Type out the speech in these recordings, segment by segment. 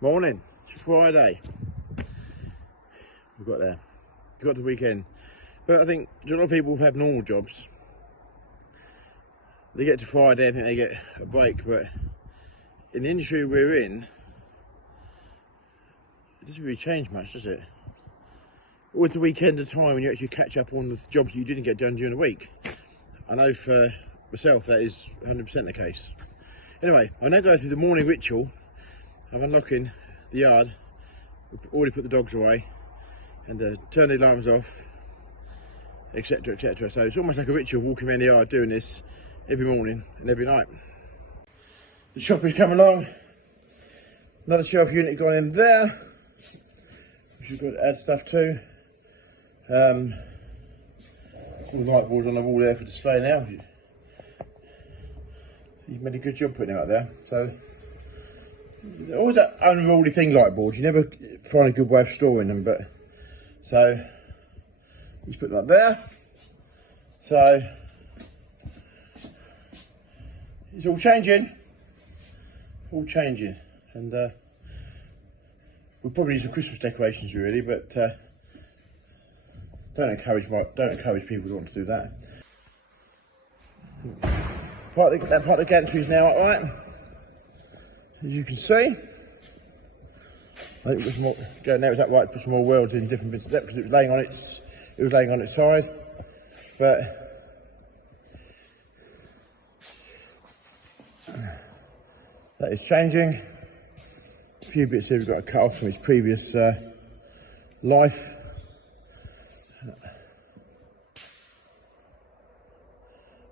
Morning, it's Friday. We've got there. We've got the weekend. But I think a lot of people have normal jobs. They get to Friday, I think they get a break, but in the industry we're in, it doesn't really change much, does it? Or the weekend a time when you actually catch up on the jobs that you didn't get done during the week. I know for myself that is 100% the case. Anyway, I now go through the morning ritual of unlocking the yard. We've already put the dogs away and turn the alarms off, etc, etc. So it's almost like a ritual walking around the yard doing this every morning and every night. The shopping's come along. Another shelf unit gone in there, which we've got to add stuff to. All the light bulbs on the wall there for display now. You've made a good job putting it out there. So always that unruly thing, light boards. You never find a good way of storing them, but so let's put that there. So it's all changing, and we'll probably need some Christmas decorations really, but don't encourage people who want to do that. That part of the gantry is now upright, as you can see. I think it was going now. Is that right? Put some more welds in different bits of that because it was laying on its side, but that is changing. A few bits here we've got to cut off from its previous life.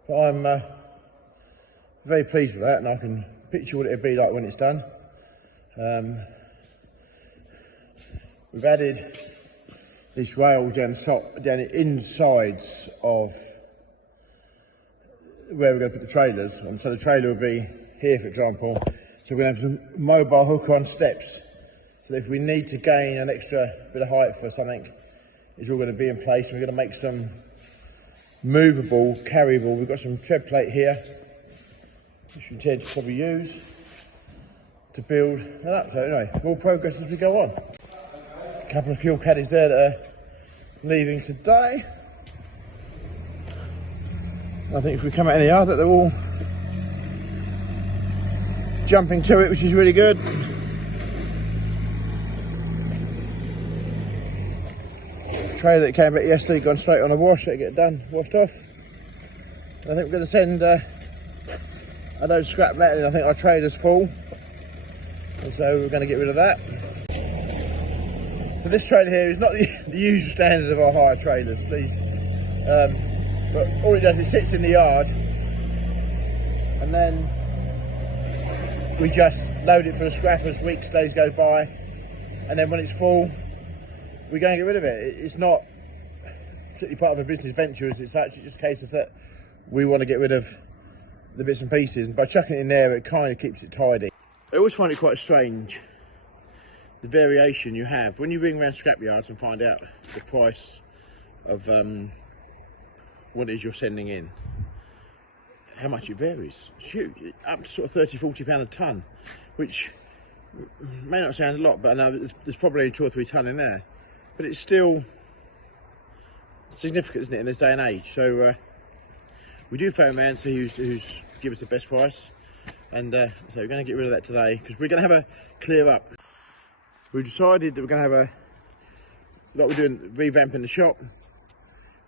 But I'm very pleased with that, and I can picture what it'd be like when it's done. We've added this rail down the insides of where we're going to put the trailers, and so the trailer will be here, for example. So we're going to have some mobile hook-on steps, so that if we need to gain an extra bit of height for something, it's all going to be in place. And we're going to make some movable, carryable. We've got some tread plate here, which we intend to probably use to build that up. So anyway, more progress as we go on. A couple of fuel caddies there that are leaving today. I think if we come out any other, they're all jumping to it, which is really good. Trailer that came back yesterday, gone straight on a wash, let it get done, washed off. And I think we're going to send a load of scrap metal in. I think our trailer's full, and so we're going to get rid of that. So this trailer here is not the usual standards of our hire trailers, please. But all it does is it sits in the yard, and then we just load it for the scrap as weeks, days go by, and then when it's full, we go and get rid of it. It's not particularly part of a business venture as it's actually just a case of that we want to get rid of the bits and pieces, and by chucking it in there, it kind of keeps it tidy. I always find it quite strange, the variation you have when you ring around scrap yards and find out the price of what it is you're sending in, how much it varies. It's huge, up to sort of £30–40 a tonne, which may not sound a lot, but I know there's probably 2 or 3 tonne in there, but it's still significant, isn't it, in this day and age? So we do phone around and see who's give us the best price, and so we're going to get rid of that today because we're going to have a clear up. We've decided that we're going to have like we're doing, revamping the shop.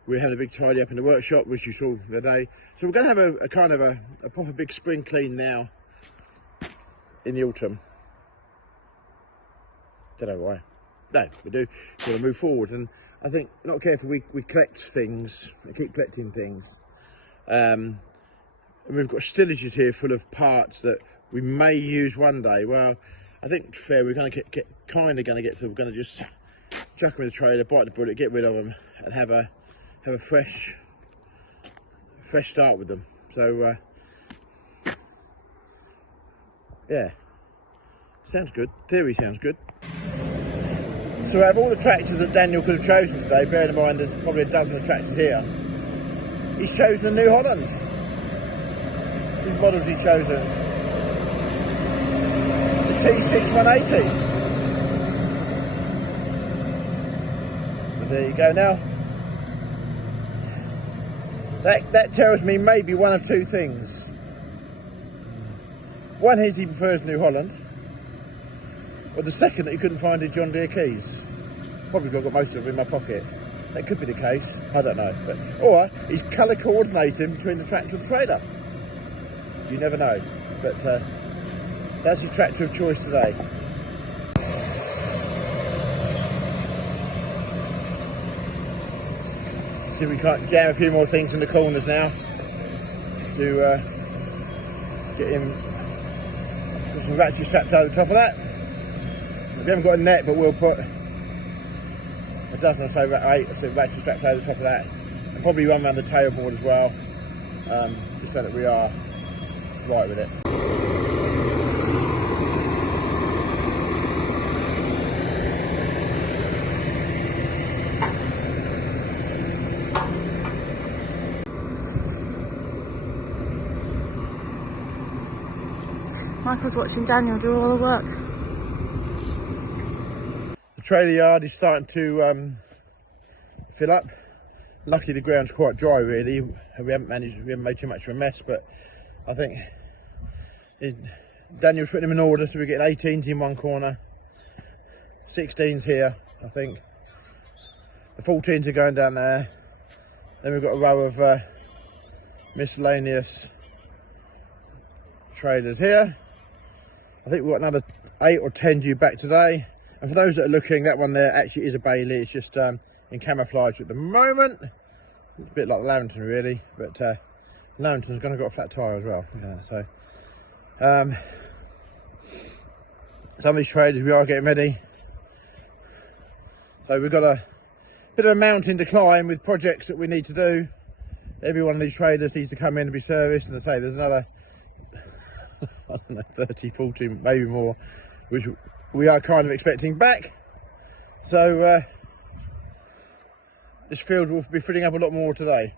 We're having a big tidy up in the workshop, which you saw the other day. So we're going to have a kind of a proper big spring clean now in the autumn. Don't know why. No, we do. We're going to move forward, and I think, not careful, we collect things and keep collecting things. And we've got stillages here full of parts that we may use one day. Well, I think fair, we're going to get we're going to just chuck them in the trailer, bite the bullet, get rid of them, and have a fresh start with them. So yeah, sounds good. Theory sounds good. So out of all the tractors that Daniel could have chosen today, bearing in mind there's probably a dozen of tractors here, he's chosen the New Holland. Which models he chosen? The T6 180. There you go. Now that tells me maybe one of two things. One is he prefers New Holland, or the second that he couldn't find his John Deere keys. Probably got most of them in my pocket. That could be the case, I don't know. Or he's colour coordinating between the tractor and the trailer. You never know. But that's his tractor of choice today. See if we can't jam a few more things in the corners now to get him. Put some ratchet strapped over the top of that. We haven't got a net, but we'll put a dozen or so, 8 or so ratchet strapped over the top of that, and probably one around the tailboard as well, just so that we are right with it. Michael's watching Daniel do all the work. The trailer yard is starting to fill up. Luckily the ground's quite dry really. We haven't made too much of a mess, but I think Daniel's putting them in order, so we get 18s in one corner, 16s here, I think. The 14s are going down there. Then we've got a row of miscellaneous trailers here. I think we've got another 8 or 10 due back today. And for those that are looking, that one there actually is a Bailey. It's just in camouflage at the moment. It's a bit like the Lavington really, but Lavington's got a flat tyre as well. Yeah, so some of these trailers we are getting ready. So we've got a bit of a mountain to climb with projects that we need to do. Every one of these trailers needs to come in and be serviced, and I say there's another I don't know, 30, 40, maybe more, which we are kind of expecting back. So this field will be filling up a lot more today.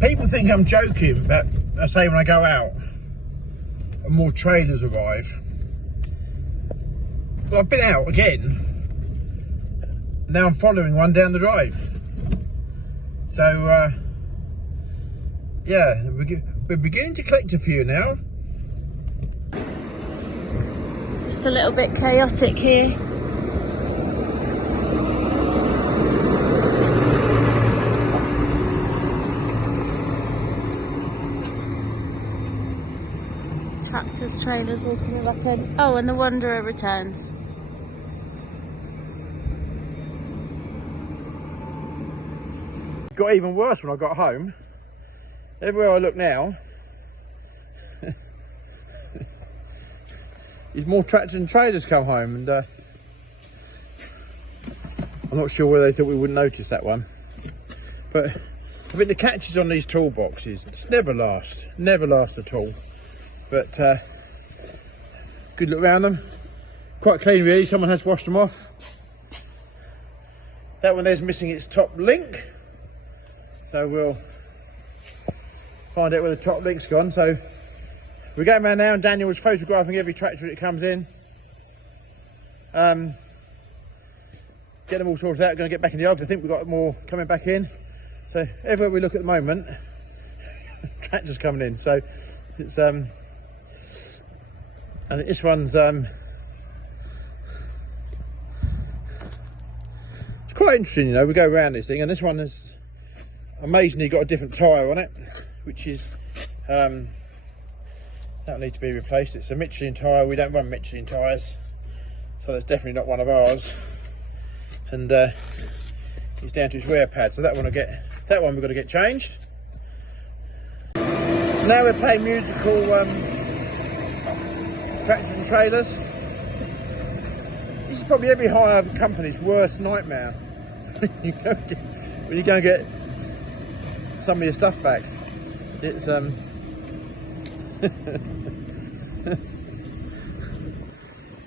People think I'm joking, but I say when I go out and more trailers arrive. Well, I've been out again. Now I'm following one down the drive. So, yeah, we're beginning to collect a few now. Just a little bit chaotic here. Tractors, trailers all coming back in. Oh, and the Wanderer returns. Got even worse when I got home. Everywhere I look now, there's more tractors and trailers come home, and I'm not sure whether they thought we wouldn't notice that one. But I think the catches on these toolboxes just never last at all. But good look around them, quite clean really. Someone has washed them off. That one there's missing its top link, so we'll find out where the top link's gone. So we're going around now, and Daniel was photographing every tractor that comes in. Get them all sorted out. Going to get back in the yard. I think we've got more coming back in. So everywhere we look at the moment, tractors coming in. So it's and this one's it's quite interesting, you know. We go around this thing, and this one has amazingly got a different tyre on it, which is that'll need to be replaced. It's a Michelin tyre. We don't run Michelin tyres, so that's definitely not one of ours. And it's down to its wear pad, so that one we've got to get changed. So now we're playing musical tractors and trailers. This is probably every hire company's worst nightmare. When you go and get some of your stuff back. It's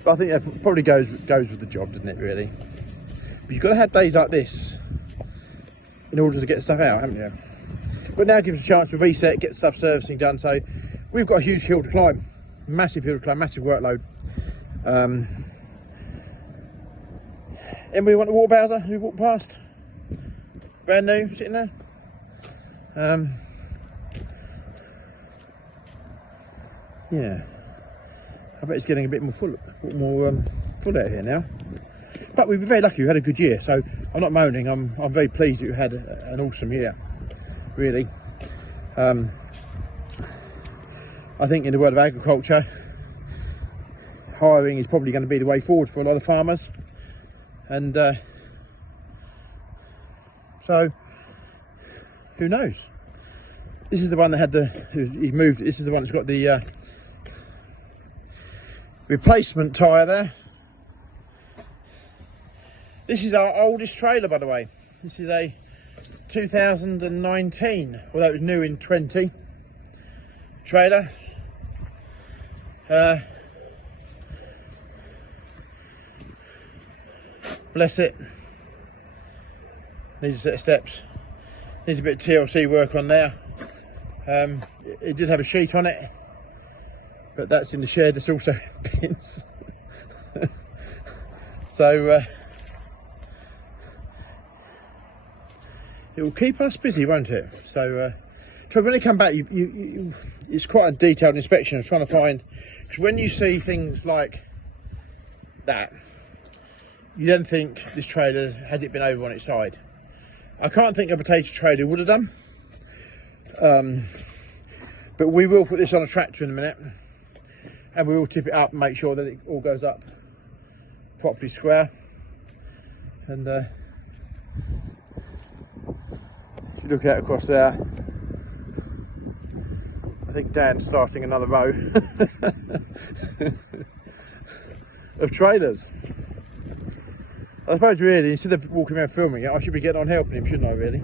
but I think that probably goes with the job, doesn't it, really? But you've got to have days like this in order to get stuff out, haven't you? But now gives us a chance to reset, get stuff servicing done. So we've got a huge hill to climb, massive hill to climb, massive workload. Anybody want the water bowser who walked past? Brand new, sitting there. Yeah, I bet it's getting a bit more full out here now. But we've been very lucky. We had a good year, so I'm not moaning. I'm very pleased that we had an awesome year. Really, I think in the world of agriculture, hiring is probably going to be the way forward for a lot of farmers, and so who knows? This is the one that had he moved. This is the one that's got the replacement tyre there. This is our oldest trailer, by the way. This is a 2019, although it was new in 20 trailer. Bless it. Needs a set of steps. Needs a bit of TLC work on there. It did have a sheet on it, but that's in the shed. It's also bins. So it will keep us busy, won't it? So when they come back, it's quite a detailed inspection of trying to find, because when you see things like that, you then think, this trailer, has it been over on its side? I can't think a potato trailer would have done. But we will put this on a tractor in a minute, and we will tip it up and make sure that it all goes up properly square. And if you look out across there, I think Dan's starting another row of trailers. I suppose really, instead of walking around filming it, I should be getting on helping him, shouldn't I, really?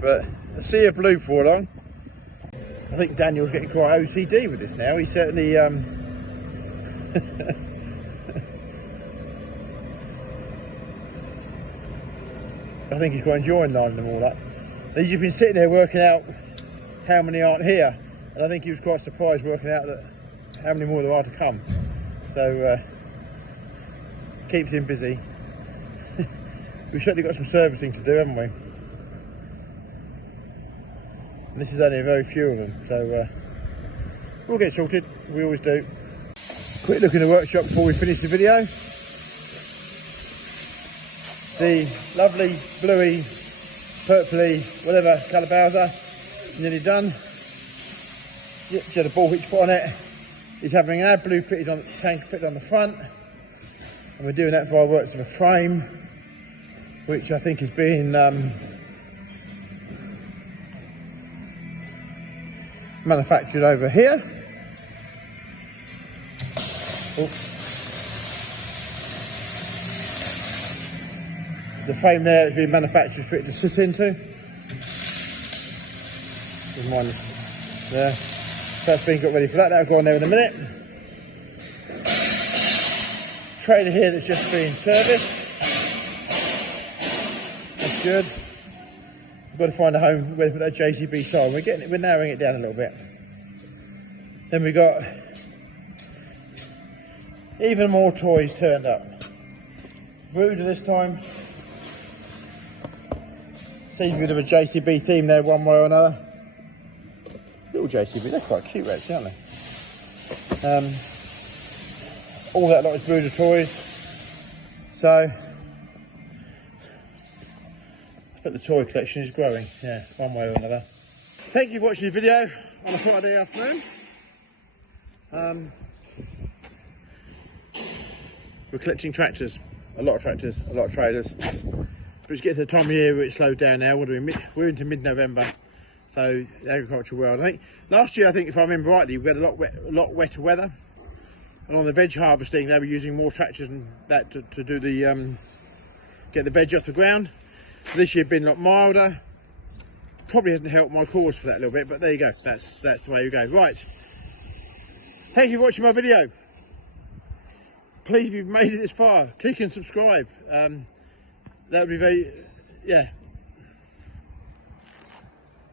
But a sea of blue for long. I think Daniel's getting quite OCD with this now. He's certainly I think he's quite enjoying lining them all up. He's been sitting there working out how many aren't here, and I think he was quite surprised working out that how many more there are to come. So keeps him busy. We've certainly got some servicing to do, haven't we? And this is only a very few of them, so we'll get sorted. We always do. Quick look in the workshop before we finish the video. The lovely bluey, purpley, whatever colour Bowser, nearly done. Yep, she had a ball hitch put on it. He's having our blue fitted on tank fitted on the front, and we're doing that via works of a frame, which I think is being manufactured over here. Oh. The frame there has been manufactured for it to sit into. There's mine there. So that's been got ready for that. That'll go on there in a minute. Trailer here that's just being serviced. That's good. We've got to find a home where to put that JCB sole. We're narrowing it down a little bit. Then we got even more toys turned up. Brooder this time. Seems a bit of a JCB theme there, one way or another. Little JCB, they're quite cute actually, aren't they? All that lot is Brooder toys. So, but the toy collection is growing, yeah, one way or another. Thank you for watching the video on a Friday afternoon. We're collecting tractors, a lot of tractors, a lot of trailers. But it's getting to the time of year where it slowed down now. What are we? We're into mid-November, so the agricultural world. I think last year, if I remember rightly, we had a lot wetter weather. And on the veg harvesting, they were using more tractors than that to do the get the veg off the ground. This year been a lot milder. Probably hasn't helped my cause for that a little bit, but there you go. That's the way you go. Right. Thank you for watching my video. please, if you've made it this far, click and subscribe. That would be very, yeah.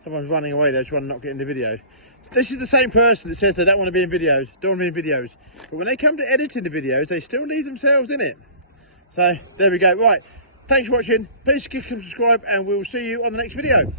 Someone's running away there trying to not get in the video. This is the same person that says they don't want to be in videos, don't want to be in videos. But when they come to editing the videos, they still leave themselves in it. So there we go. Right, thanks for watching. Please click and subscribe, and we'll see you on the next video.